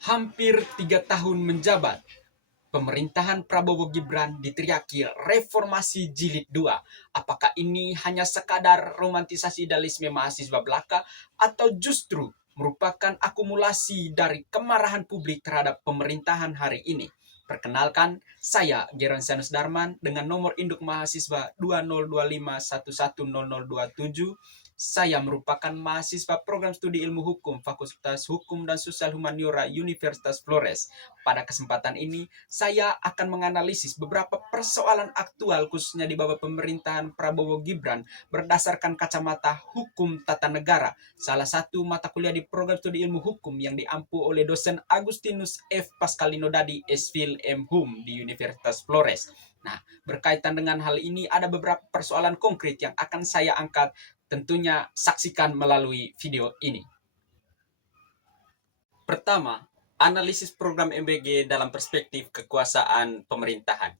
Hampir 3 tahun menjabat, pemerintahan Prabowo Gibran diteriaki reformasi jilid 2. Apakah ini hanya sekadar romantisasi idealisme mahasiswa belaka atau justru merupakan akumulasi dari kemarahan publik terhadap pemerintahan hari ini? Perkenalkan, saya Geronsianus Darman dengan nomor induk mahasiswa 2025110027. Saya merupakan mahasiswa program studi ilmu hukum Fakultas Hukum dan Sosial Humaniora Universitas Flores. Pada kesempatan ini, saya akan menganalisis beberapa persoalan aktual khususnya di bawah pemerintahan Prabowo Gibran berdasarkan kacamata hukum tata negara, salah satu mata kuliah di program studi ilmu hukum yang diampu oleh dosen Agustinus F. Pascalino Dadi S.Phil M. Hum di Universitas Flores. Nah, berkaitan dengan hal ini ada beberapa persoalan konkret yang akan saya angkat. Tentunya saksikan melalui video ini. Pertama, analisis program MBG dalam perspektif kekuasaan pemerintahan.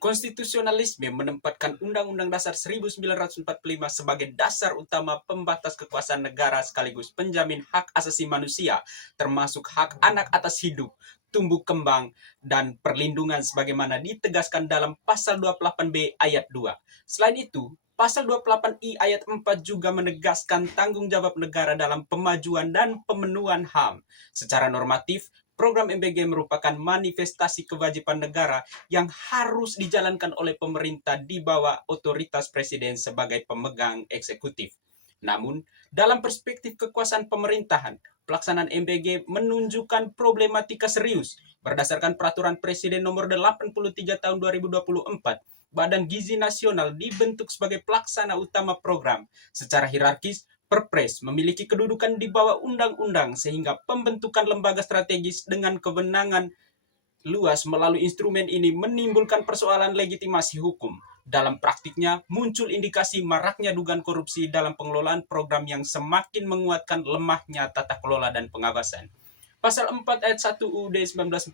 Konstitusionalisme menempatkan Undang-Undang Dasar 1945 sebagai dasar utama pembatas kekuasaan negara sekaligus penjamin hak asasi manusia, termasuk hak anak atas hidup, tumbuh kembang, dan perlindungan sebagaimana ditegaskan dalam pasal 28B ayat 2. Selain itu, pasal 28I ayat 4 juga menegaskan tanggung jawab negara dalam pemajuan dan pemenuhan HAM. Secara normatif, program MBG merupakan manifestasi kewajiban negara yang harus dijalankan oleh pemerintah di bawah otoritas presiden sebagai pemegang eksekutif. Namun, dalam perspektif kekuasaan pemerintahan, pelaksanaan MBG menunjukkan problematika serius. Berdasarkan peraturan Presiden nomor 83 tahun 2024, Badan Gizi Nasional dibentuk sebagai pelaksana utama program. Secara hierarkis, Perpres memiliki kedudukan di bawah undang-undang sehingga pembentukan lembaga strategis dengan kewenangan luas melalui instrumen ini menimbulkan persoalan legitimasi hukum. Dalam praktiknya, muncul indikasi maraknya dugaan korupsi dalam pengelolaan program yang semakin menguatkan lemahnya tata kelola dan pengawasan. Pasal 4 ayat 1 UUD 1945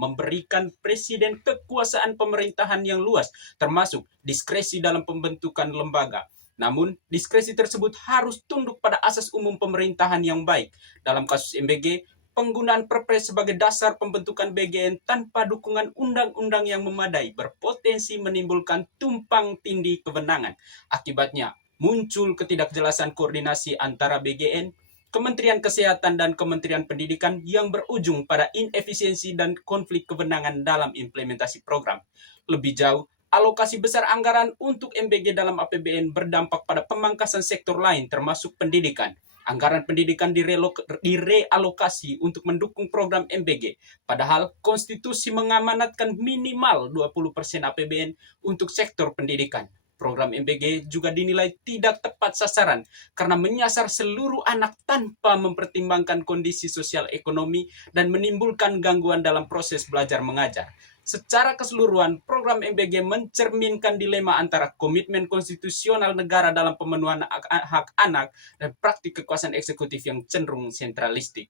memberikan presiden kekuasaan pemerintahan yang luas, termasuk diskresi dalam pembentukan lembaga. Namun, diskresi tersebut harus tunduk pada asas umum pemerintahan yang baik. Dalam kasus MBG, penggunaan Perpres sebagai dasar pembentukan BGN tanpa dukungan undang-undang yang memadai berpotensi menimbulkan tumpang tindih kewenangan. Akibatnya, muncul ketidakjelasan koordinasi antara BGN, Kementerian Kesehatan dan Kementerian Pendidikan yang berujung pada inefisiensi dan konflik kewenangan dalam implementasi program. Lebih jauh, alokasi besar anggaran untuk MBG dalam APBN berdampak pada pemangkasan sektor lain termasuk pendidikan. Anggaran pendidikan direalokasi untuk mendukung program MBG. Padahal konstitusi mengamanatkan minimal 20% APBN untuk sektor pendidikan. Program MBG juga dinilai tidak tepat sasaran karena menyasar seluruh anak tanpa mempertimbangkan kondisi sosial ekonomi dan menimbulkan gangguan dalam proses belajar mengajar. Secara keseluruhan, program MBG mencerminkan dilema antara komitmen konstitusional negara dalam pemenuhan hak anak dan praktik kekuasaan eksekutif yang cenderung sentralistik.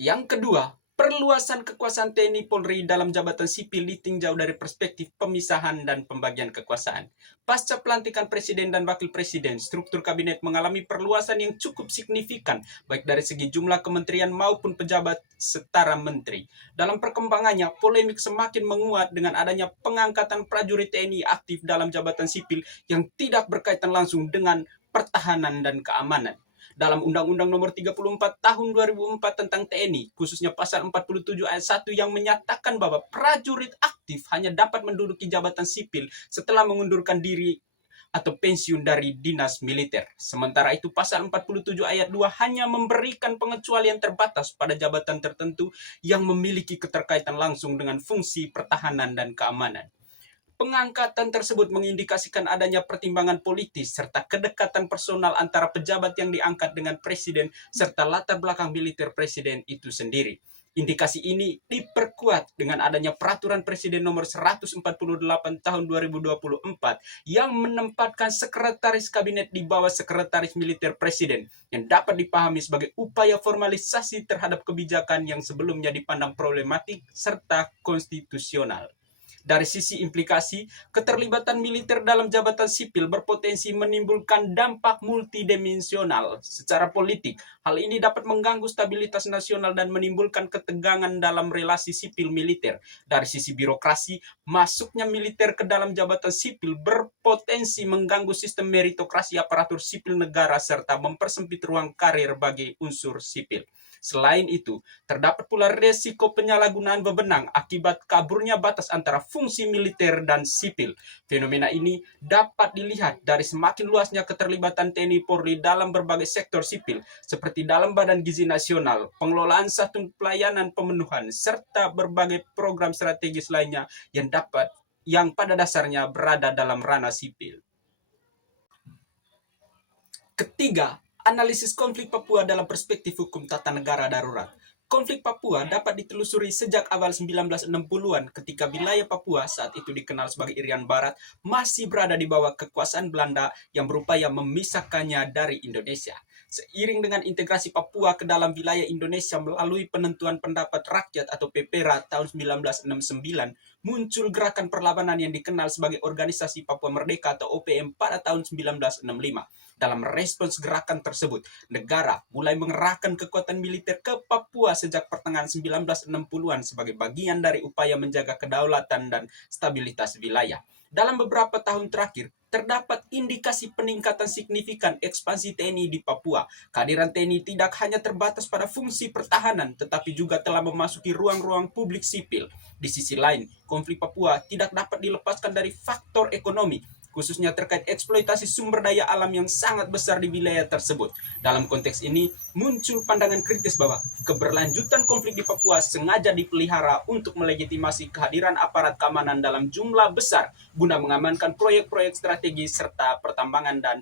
Yang kedua, perluasan kekuasaan TNI Polri dalam jabatan sipil ditinjau dari perspektif pemisahan dan pembagian kekuasaan. Pasca pelantikan Presiden dan Wakil Presiden, struktur kabinet mengalami perluasan yang cukup signifikan, baik dari segi jumlah kementerian maupun pejabat setara menteri. Dalam perkembangannya, polemik semakin menguat dengan adanya pengangkatan prajurit TNI aktif dalam jabatan sipil yang tidak berkaitan langsung dengan pertahanan dan keamanan. Dalam Undang-Undang Nomor 34 Tahun 2004 tentang TNI, khususnya pasal 47 ayat 1 yang menyatakan bahwa prajurit aktif hanya dapat menduduki jabatan sipil setelah mengundurkan diri atau pensiun dari dinas militer. Sementara itu pasal 47 ayat 2 hanya memberikan pengecualian terbatas pada jabatan tertentu yang memiliki keterkaitan langsung dengan fungsi pertahanan dan keamanan. Pengangkatan tersebut mengindikasikan adanya pertimbangan politis serta kedekatan personal antara pejabat yang diangkat dengan presiden serta latar belakang militer presiden itu sendiri. Indikasi ini diperkuat dengan adanya peraturan presiden nomor 148 tahun 2024 yang menempatkan sekretaris kabinet di bawah sekretaris militer presiden yang dapat dipahami sebagai upaya formalisasi terhadap kebijakan yang sebelumnya dipandang problematik serta konstitusional. Dari sisi implikasi, keterlibatan militer dalam jabatan sipil berpotensi menimbulkan dampak multidimensional secara politik. Hal ini dapat mengganggu stabilitas nasional dan menimbulkan ketegangan dalam relasi sipil militer. Dari sisi birokrasi, masuknya militer ke dalam jabatan sipil berpotensi mengganggu sistem meritokrasi aparatur sipil negara serta mempersempit ruang karir bagi unsur sipil. Selain itu, terdapat pula resiko penyalahgunaan wewenang akibat kaburnya batas antara fungsi militer dan sipil. Fenomena ini dapat dilihat dari semakin luasnya keterlibatan TNI Polri dalam berbagai sektor sipil, seperti dalam Badan Gizi Nasional, pengelolaan satuan pelayanan pemenuhan, serta berbagai program strategis lainnya yang pada dasarnya berada dalam ranah sipil. Ketiga, analisis konflik Papua dalam perspektif hukum tata negara darurat. Konflik Papua dapat ditelusuri sejak awal 1960-an ketika wilayah Papua, saat itu dikenal sebagai Irian Barat, masih berada di bawah kekuasaan Belanda yang berupaya memisahkannya dari Indonesia. Seiring dengan integrasi Papua ke dalam wilayah Indonesia melalui penentuan pendapat rakyat atau PPRA tahun 1969, muncul gerakan perlawanan yang dikenal sebagai Organisasi Papua Merdeka atau OPM pada tahun 1965. Dalam respons gerakan tersebut, negara mulai mengerahkan kekuatan militer ke Papua sejak pertengahan 1960-an sebagai bagian dari upaya menjaga kedaulatan dan stabilitas wilayah. Dalam beberapa tahun terakhir, terdapat indikasi peningkatan signifikan ekspansi TNI di Papua. Kehadiran TNI tidak hanya terbatas pada fungsi pertahanan, tetapi juga telah memasuki ruang-ruang publik sipil. Di sisi lain, konflik Papua tidak dapat dilepaskan dari faktor ekonomi, khususnya terkait eksploitasi sumber daya alam yang sangat besar di wilayah tersebut. Dalam konteks ini, muncul pandangan kritis bahwa keberlanjutan konflik di Papua sengaja dipelihara untuk melegitimasi kehadiran aparat keamanan dalam jumlah besar guna mengamankan proyek-proyek strategis serta pertambangan dan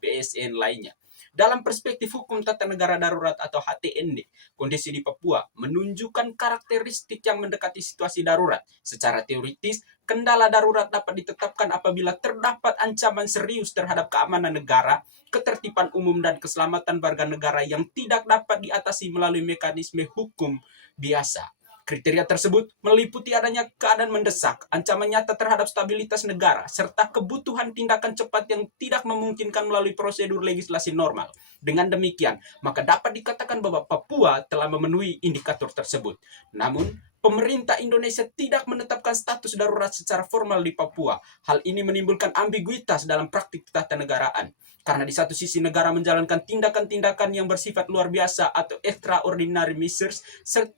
PSN lainnya. Dalam perspektif hukum tata negara darurat atau HTND, kondisi di Papua menunjukkan karakteristik yang mendekati situasi darurat. Secara teoritis, kendala darurat dapat ditetapkan apabila terdapat ancaman serius terhadap keamanan negara, ketertiban umum, dan keselamatan warga negara yang tidak dapat diatasi melalui mekanisme hukum biasa. Kriteria tersebut meliputi adanya keadaan mendesak, ancaman nyata terhadap stabilitas negara, serta kebutuhan tindakan cepat yang tidak memungkinkan melalui prosedur legislasi normal. Dengan demikian, maka dapat dikatakan bahwa Papua telah memenuhi indikator tersebut. Namun, pemerintah Indonesia tidak menetapkan status darurat secara formal di Papua. Hal ini menimbulkan ambiguitas dalam praktik ketatanegaraan. Karena di satu sisi negara menjalankan tindakan-tindakan yang bersifat luar biasa atau extraordinary measures, serta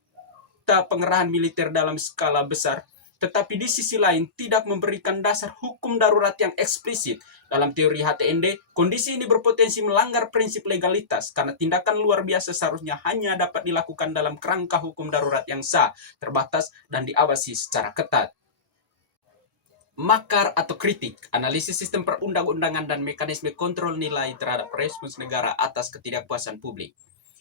pengerahan militer dalam skala besar, tetapi di sisi lain tidak memberikan dasar hukum darurat yang eksplisit. Dalam teori HTND, kondisi ini berpotensi melanggar prinsip legalitas karena tindakan luar biasa seharusnya hanya dapat dilakukan dalam kerangka hukum darurat yang sah, terbatas, dan diawasi secara ketat. Makar atau kritik, analisis sistem perundang-undangan dan mekanisme kontrol nilai terhadap respons negara atas ketidakpuasan publik.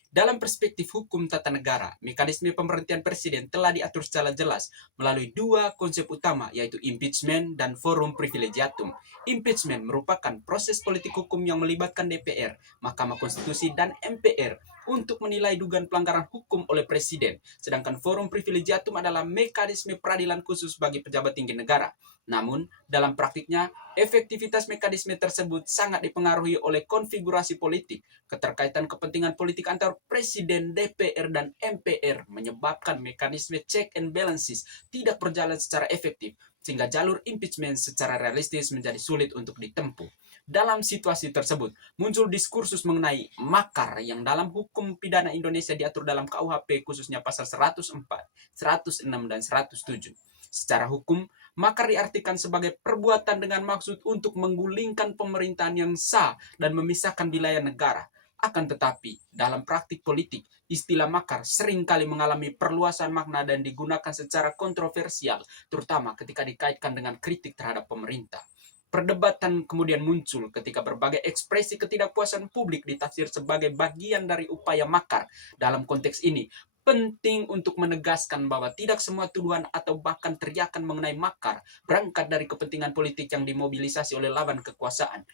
Dalam perspektif hukum tata negara, mekanisme pemberhentian presiden telah diatur secara jelas melalui dua konsep utama, yaitu impeachment dan forum privilegiatum. Impeachment merupakan proses politik hukum yang melibatkan DPR, Mahkamah Konstitusi, dan MPR untuk menilai dugaan pelanggaran hukum oleh presiden, sedangkan forum privilegiatum adalah mekanisme peradilan khusus bagi pejabat tinggi negara. Namun, dalam praktiknya, efektivitas mekanisme tersebut sangat dipengaruhi oleh konfigurasi politik. Keterkaitan kepentingan politik antar presiden, DPR, dan MPR menyebabkan mekanisme check and balances tidak berjalan secara efektif, sehingga jalur impeachment secara realistis menjadi sulit untuk ditempuh. Dalam situasi tersebut, muncul diskursus mengenai makar yang dalam hukum pidana Indonesia diatur dalam KUHP khususnya pasal 104, 106, dan 107. Secara hukum, makar diartikan sebagai perbuatan dengan maksud untuk menggulingkan pemerintahan yang sah dan memisahkan wilayah negara. Akan tetapi, dalam praktik politik, istilah makar seringkali mengalami perluasan makna dan digunakan secara kontroversial, terutama ketika dikaitkan dengan kritik terhadap pemerintah. Perdebatan kemudian muncul ketika berbagai ekspresi ketidakpuasan publik ditafsir sebagai bagian dari upaya makar. Dalam konteks ini, penting untuk menegaskan bahwa tidak semua tuduhan atau bahkan teriakan mengenai makar berangkat dari kepentingan politik yang dimobilisasi oleh lawan kekuasaan.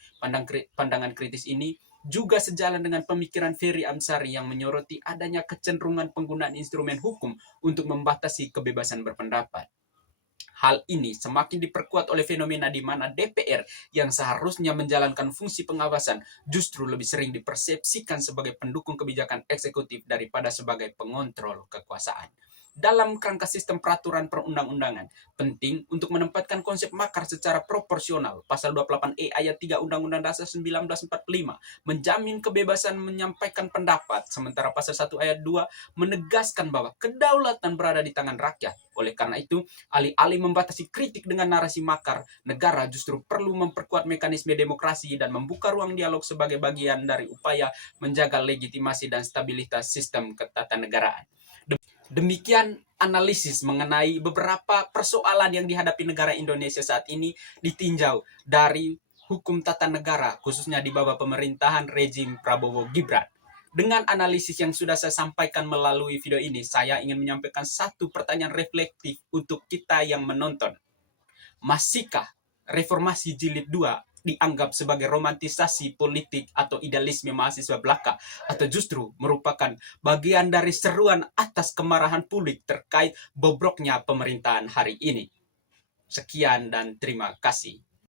Pandangan kritis ini juga sejalan dengan pemikiran Ferry Amsari yang menyoroti adanya kecenderungan penggunaan instrumen hukum untuk membatasi kebebasan berpendapat. Hal ini semakin diperkuat oleh fenomena di mana DPR yang seharusnya menjalankan fungsi pengawasan justru lebih sering dipersepsikan sebagai pendukung kebijakan eksekutif daripada sebagai pengontrol kekuasaan. Dalam kerangka sistem peraturan perundang-undangan, penting untuk menempatkan konsep makar secara proporsional. Pasal 28E ayat 3 Undang-Undang Dasar 1945 menjamin kebebasan menyampaikan pendapat, sementara pasal 1 ayat 2 menegaskan bahwa kedaulatan berada di tangan rakyat. Oleh karena itu, alih-alih membatasi kritik dengan narasi makar, negara justru perlu memperkuat mekanisme demokrasi dan membuka ruang dialog sebagai bagian dari upaya menjaga legitimasi dan stabilitas sistem ketatanegaraan. Demikian analisis mengenai beberapa persoalan yang dihadapi negara Indonesia saat ini ditinjau dari hukum tata negara, khususnya di bawah pemerintahan rezim Prabowo Gibran. Dengan analisis yang sudah saya sampaikan melalui video ini, saya ingin menyampaikan satu pertanyaan reflektif untuk kita yang menonton. Masihkah reformasi jilid 2 dianggap sebagai romantisasi politik atau idealisme mahasiswa belaka, atau justru merupakan bagian dari seruan atas kemarahan publik terkait bobroknya pemerintahan hari ini? Sekian dan terima kasih.